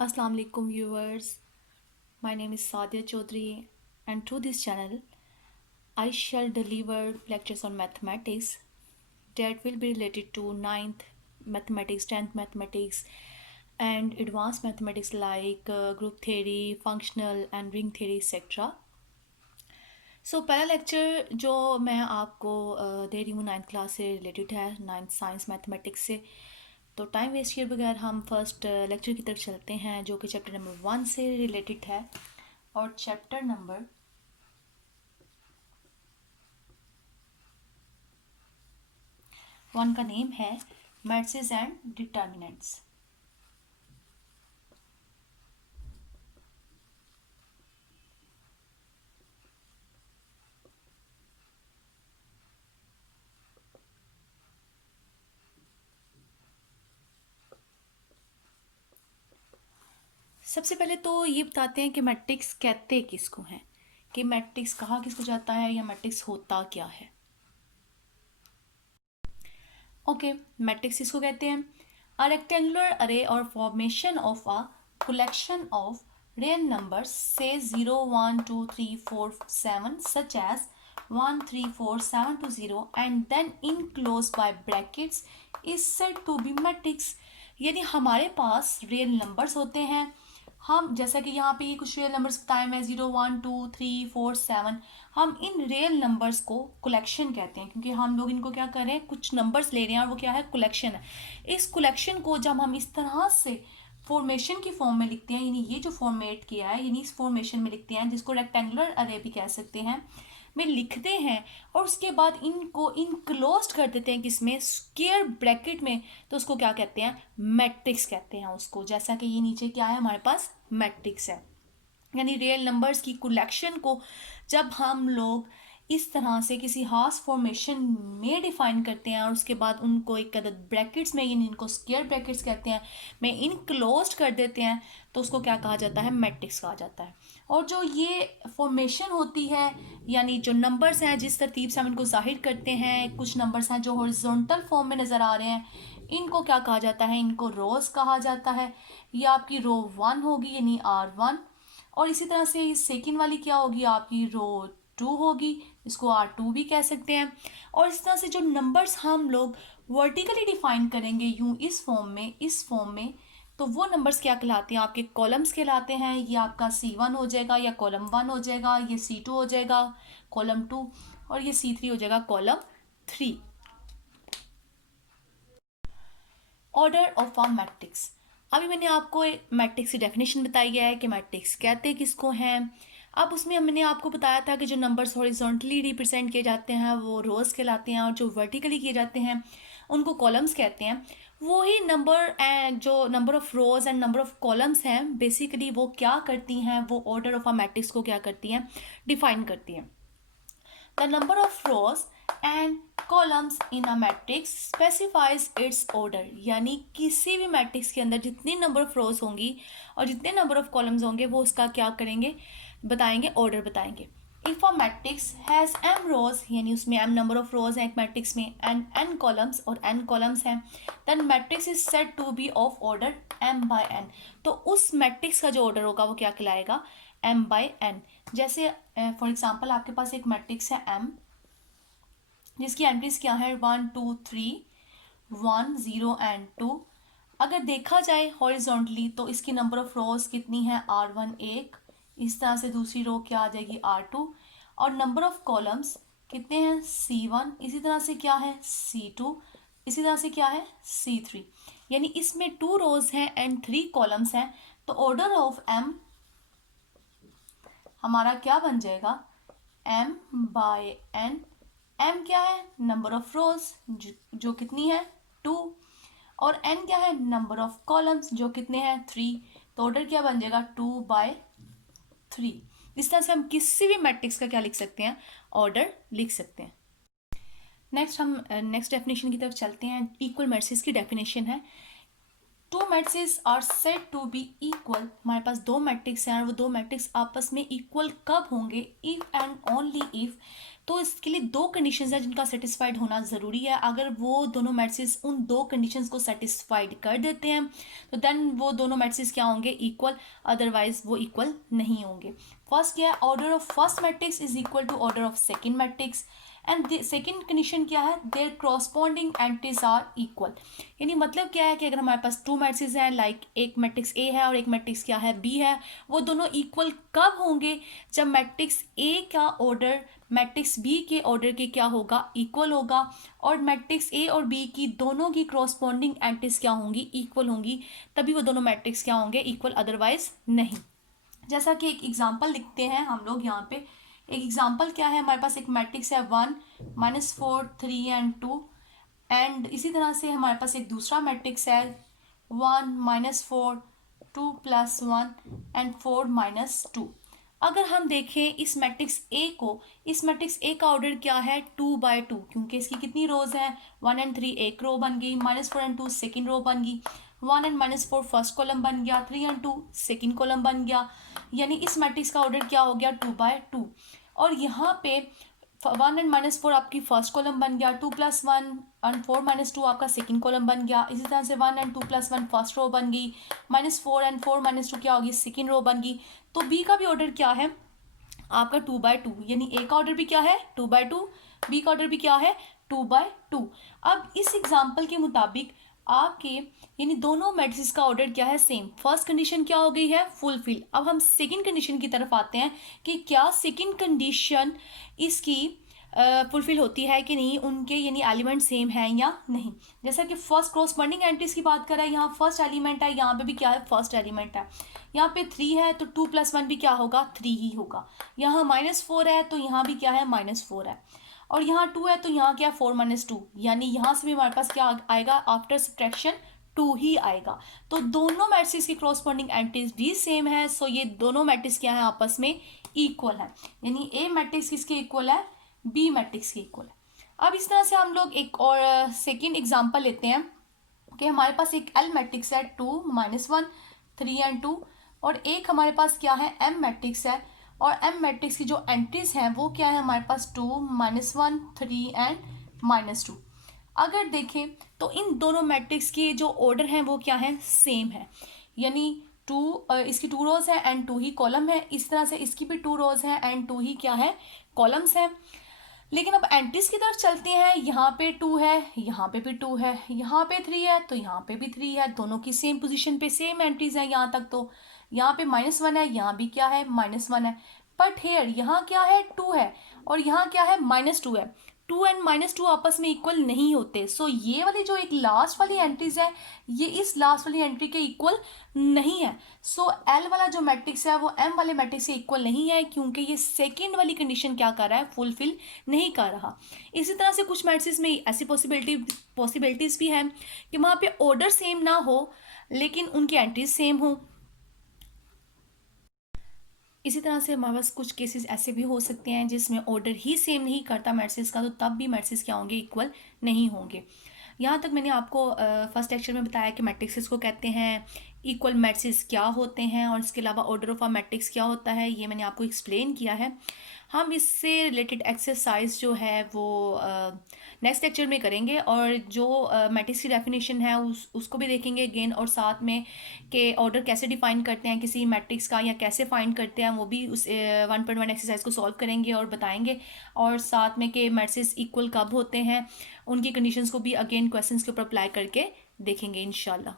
Assalamu alaikum viewers. My name is Sadia Chaudhary and through this channel I shall deliver lectures on mathematics that will be related to ninth mathematics, 10th mathematics and advanced mathematics like group theory, functional and ring theory etc. सो पहला lecture जो मैं आपको दे रही हूँ ninth class से related है, ninth science mathematics से। तो टाइम वेस्ट किए बगैर हम फर्स्ट लेक्चर की तरफ चलते हैं जो कि चैप्टर नंबर 1 से रिलेटेड है। और चैप्टर नंबर 1 का नेम है मैट्रिसेस एंड डिटर्मिनेंट्स। सबसे पहले तो ये बताते हैं कि मैट्रिक्स कहते किसको हैं, कि मैट्रिक्स कहा किसको जाता है या मैट्रिक्स होता क्या है। ओके, मैट्रिक्स इसको कहते हैं अ रेक्टेंगुलर अरे और formation of a collection of real numbers say 0 1 2 3 4 7 such as 1 3 4 7 to 0 and then enclosed by brackets is said to be matrix। यानी हमारे पास रियल नंबर्स होते हैं, हम जैसा कि यहाँ पे ये कुछ रियल नंबर्स बताए मैं 0 1 2 3 4 7, हम इन रियल नंबर्स को कलेक्शन कहते हैं क्योंकि हम लोग इनको क्या कर रहे हैं, कुछ नंबर्स ले रहे हैं और वो क्या है, कलेक्शन है। इस कलेक्शन को जब हम इस तरह से फॉर्मेशन की फॉर्म में लिखते हैं, यानी ये जो फॉर्मेट किया है यानी इस फॉर्मेशन में लिखते हैं जिसको रेक्टेंगुलर अरे भी कह सकते हैं, में लिखते हैं और उसके बाद इनको इनक्लोज्ड कर देते हैं किसमें, स्क्वायर ब्रैकेट में, तो उसको क्या कहते हैं, मैट्रिक्स कहते हैं उसको। जैसा कि ये नीचे क्या है हमारे पास, मैट्रिक्स है। यानी रियल नंबर्स की कलेक्शन को जब हम लोग इस तरह से किसी हास फॉर्मेशन में डिफाइन करते हैं और उसके बाद उनको एक अदद ब्रैकेट्स में, यानी इनको स्क्वायर ब्रैकेट्स कहते हैं, में इनक्लोज्ड कर देते हैं, तो उसको क्या कहा जाता है, मैट्रिक्स कहा जाता है। और जो ये फॉर्मेशन होती है, यानी जो नंबर्स हैं जिस तरतीब से हम इनको जाहिर करते हैं, कुछ नंबर्स हैं जो हॉरिजॉन्टल फॉर्म में नज़र आ रहे हैं, इनको क्या कहा जाता है, इनको रोज कहा जाता है। ये आपकी रो 1 होगी यानी R1, और इसी तरह से सेकेंड वाली क्या होगी, आपकी रो 2 होगी, इसको R2 भी कह सकते हैं। और इस तरह से जो नंबर्स हम लोग वर्टिकली डिफाइन करेंगे यूं इस फॉर्म में, तो वो नंबर्स क्या कहलाते हैं, आपके कॉलम्स कहलाते हैं। ये आपका C1 हो जाएगा या कॉलम 1 हो जाएगा, ये C2 हो जाएगा कॉलम 2, और ये C3 हो जाएगा column 3। Order of a matrix. अभी मैंने आपको मैट्रिक्स की डेफिनेशन बताई है कि मैट्रिक्स कहते किसको हैं। अब उसमें हमने आपको बताया था कि जो नंबर्स हॉरिजॉन्टली रिप्रेजेंट किए जाते हैं वो रोज कहलाते हैं और जो वर्टिकली किए जाते हैं उनको कॉलम्स कहते हैं। वही नंबर एंड जो number of rose and number of columns हैं बेसिकली वो क्या करती हैं, वो ऑर्डर ऑफ अ मैट्रिक्स को क्या करती हैं, डिफाइन करती हैं। The number of rows and columns in a matrix specifies its order। यानी किसी भी मैट्रिक्स के अंदर जितनी नंबर ऑफ रोज होंगी और जितने नंबर ऑफ कॉलम्स होंगे वो उसका क्या करेंगे, बताएंगे, ऑर्डर बताएंगे। If a matrix has m रोज, यानी उसमें m नंबर ऑफ रोज हैं एक मैट्रिक्स में, एंड n कॉलम्स और n कॉलम्स हैं, then matrix is said to be of order m by n। तो उस मैट्रिक्स का जो ऑर्डर होगा वो क्या कहलाएगा, m बाय n। जैसे फॉर एग्जाम्पल आपके पास एक मैट्रिक्स है m जिसकी एंट्रीज क्या है 1 2 3 1 0 एंड 2। अगर देखा जाए हॉरिजॉन्टली तो इसकी नंबर ऑफ रोज कितनी है, R1 एक, इस तरह से दूसरी रो क्या आ जाएगी R2, और नंबर ऑफ कॉलम्स कितने हैं C1, इसी तरह से क्या है C2, इसी तरह से क्या है C3। यानी इसमें 2 रोज हैं एंड 3 कॉलम्स हैं, तो ऑर्डर ऑफ m हमारा क्या बन जाएगा, m बाय n। m क्या है, नंबर ऑफ रोज जो कितनी है 2, और n क्या है, नंबर ऑफ कॉलम्स जो कितने हैं 3। तो ऑर्डर क्या बन जाएगा 2 बाय 3। इस तरह से हम किसी भी मैट्रिक्स का क्या लिख सकते हैं, ऑर्डर लिख सकते हैं। नेक्स्ट हम नेक्स्ट डेफिनेशन की तरफ चलते हैं। इक्वल मैट्रिक्स की डेफिनेशन है two matrix are said to be equal, हमारे पास दो मैट्रिक्स हैं और वो दो मैट्रिक्स आपस में इक्वल कब होंगे, इफ एंड ओनली इफ। तो इसके लिए दो कंडीशंस हैं जिनका सेटिस्फाइड होना ज़रूरी है। अगर वो दोनों मैट्रिक्स उन दो कंडीशंस को सेटिस्फाइड कर देते हैं तो देन वो दोनों मैट्रिक्स क्या होंगे, इक्वल, अदरवाइज वो इक्वल नहीं होंगे। फर्स्ट क्या है, order of first matrix is equal to order of second matrix, and second condition क्या है, their corresponding entries are equal. यानी मतलब क्या है कि अगर हमारे पास टू मैट्रिक्स हैं, लाइक एक मैट्रिक्स ए है और एक मैट्रिक्स क्या है, बी है, वो दोनों इक्वल कब होंगे, जब मैट्रिक्स ए का ऑर्डर मैट्रिक्स बी के ऑर्डर के क्या होगा, इक्वल होगा, और मैट्रिक्स ए और बी की दोनों की कॉरस्पॉन्डिंग एंट्रीज क्या होंगी, इक्वल होंगी, तभी वो दोनों मैट्रिक्स क्या होंगे, इक्वल, अदरवाइज नहीं। जैसा कि एक एग्जांपल लिखते हैं हम लोग यहाँ पे। एक एग्जांपल क्या है, हमारे पास एक मैट्रिक्स है 1 -4 3 एंड 2, एंड इसी तरह से हमारे पास एक दूसरा मैट्रिक्स है 1 -4 2 + 1 एंड 4 -2। अगर हम देखें इस मैट्रिक्स ए को, इस मैट्रिक्स ए का ऑर्डर क्या है, 2/2, क्योंकि इसकी कितनी रोज हैं, 1 and 3 एक रो बन गई, -4 and 2 सेकेंड रो बन गई, 1 and -4 फर्स्ट कॉलम बन गया, 3 and 2 सेकेंड कॉलम बन गया। यानी इस मैट्रिक्स का ऑर्डर क्या हो गया, 2/2। और यहाँ पे 1 and -4 आपकी फर्स्ट कॉलम बन गया, 2 + 1 and 4 - 2 आपका सेकंड कॉलम बन गया। इसी तरह से 1 and 2 + 1 फर्स्ट रो बन गई, -4 and 4 - 2 क्या होगी, सेकंड रो बन गई। तो बी का भी ऑर्डर क्या है आपका, 2/2, यानी ए का ऑर्डर भी क्या है, 2/2, बी का ऑर्डर भी क्या है, 2/2। अब इस एग्जाम्पल के मुताबिक आपके यानी दोनों मैट्रिक्स का ऑर्डर क्या है, सेम। फर्स्ट कंडीशन क्या हो गई है, फुलफिल। अब हम सेकंड कंडीशन की तरफ आते हैं कि क्या सेकंड कंडीशन इसकी फुलफिल होती है कि नहीं, उनके यानी एलिमेंट सेम है या नहीं। जैसा कि फर्स्ट कॉरस्पॉन्डिंग एंट्रीज की बात करें, यहाँ फर्स्ट एलिमेंट है, यहाँ पे भी क्या है, फर्स्ट एलिमेंट है। यहाँ पे 3 है तो 2 + 1 भी क्या होगा, 3 ही होगा। यहाँ -4 है तो यहाँ भी क्या है, -4 है। और यहाँ 2 है तो यहाँ क्या है, 4 - 2, यानी यहाँ से भी हमारे पास क्या आएगा, आफ्टर सब्ट्रैक्शन 2 ही आएगा। तो दोनों मैट्रिक्स की कॉरस्पॉन्डिंग एंट्रीज भी सेम है, सो ये दोनों मैट्रिक्स क्या है, आपस में इक्वल है। यानी ए मैट्रिक्स किसके इक्वल है, बी मैट्रिक्स के इक्वल है। अब इस तरह से हम लोग एक और सेकेंड एग्जाम्पल लेते हैं कि हमारे पास एक एल मैट्रिक्स है 2 -1 3 and 2, और एक हमारे पास क्या है, एम मैट्रिक्स है, और एम मैट्रिक्स की जो एंट्रीज हैं वो क्या है हमारे पास, 2 -1 3 एंड -2। अगर देखें तो इन दोनों मैट्रिक्स के जो ऑर्डर हैं वो क्या है, सेम है। यानी इसकी 2 रोज है एंड 2 ही कॉलम है। इस तरह से इसकी भी 2 रोज है एंड 2 ही क्या है, कॉलम्स हैं। लेकिन अब एंट्रीज की तरफ चलते हैं, यहाँ पे 2 है, यहाँ पे भी 2 है, यहाँ पे 3 है तो यहाँ पे भी 3 है, दोनों की सेम पोजीशन पे सेम एंट्रीज हैं यहाँ तक। तो यहाँ पे -1 है, यहाँ भी क्या है, -1 है। बट हेयर यहाँ क्या है, 2 है, और यहाँ क्या है, -2 है। 2 एंड -2 आपस में इक्वल नहीं होते। सो ये वाली जो एक लास्ट वाली एंट्रीज है, ये इस लास्ट वाली एंट्री के इक्वल नहीं है। सो एल वाला जो मैट्रिक्स है वो एम वाले मैट्रिक्स से इक्वल नहीं है, क्योंकि ये सेकेंड वाली कंडीशन क्या कर रहा है, फुलफिल नहीं कर रहा। इसी तरह से कुछ मैट्रिक्स में ऐसी पॉसिबिलिटीज भी हैं कि वहाँ पे ऑर्डर सेम ना हो लेकिन उनकी एंट्रीज सेम हो। इसी तरह से हमारे पास कुछ केसेस ऐसे भी हो सकते हैं जिसमें ऑर्डर ही सेम नहीं करता मैट्रिक्स का, तो तब भी मैट्रिक्स क्या होंगे, इक्वल नहीं होंगे। यहाँ तक मैंने आपको फर्स्ट लेक्चर में बताया कि मैट्रिक्स को कहते हैं, इक्वल मैट्रिक्स क्या होते हैं, और इसके अलावा ऑर्डर ऑफ अ मैट्रिक्स क्या होता है, ये मैंने आपको एक्सप्लेन किया है। हम इससे रिलेटेड एक्सरसाइज जो है वो नेक्स्ट लेक्चर में करेंगे, और जो मैट्रिक्स की डेफिनेशन है उसको भी देखेंगे अगेन, और साथ में कि ऑर्डर कैसे डिफाइन करते हैं किसी मैट्रिक्स का या कैसे फाइंड करते हैं वो भी उस 1.1 एक्सरसाइज को सॉल्व करेंगे और बताएंगे। और साथ में कि मैट्रिक्स इक्वल कब होते हैं, उनकी कंडीशंस को भी अगेन क्वेश्चंस के ऊपर अप्लाई करके देखेंगे इंशाल्लाह।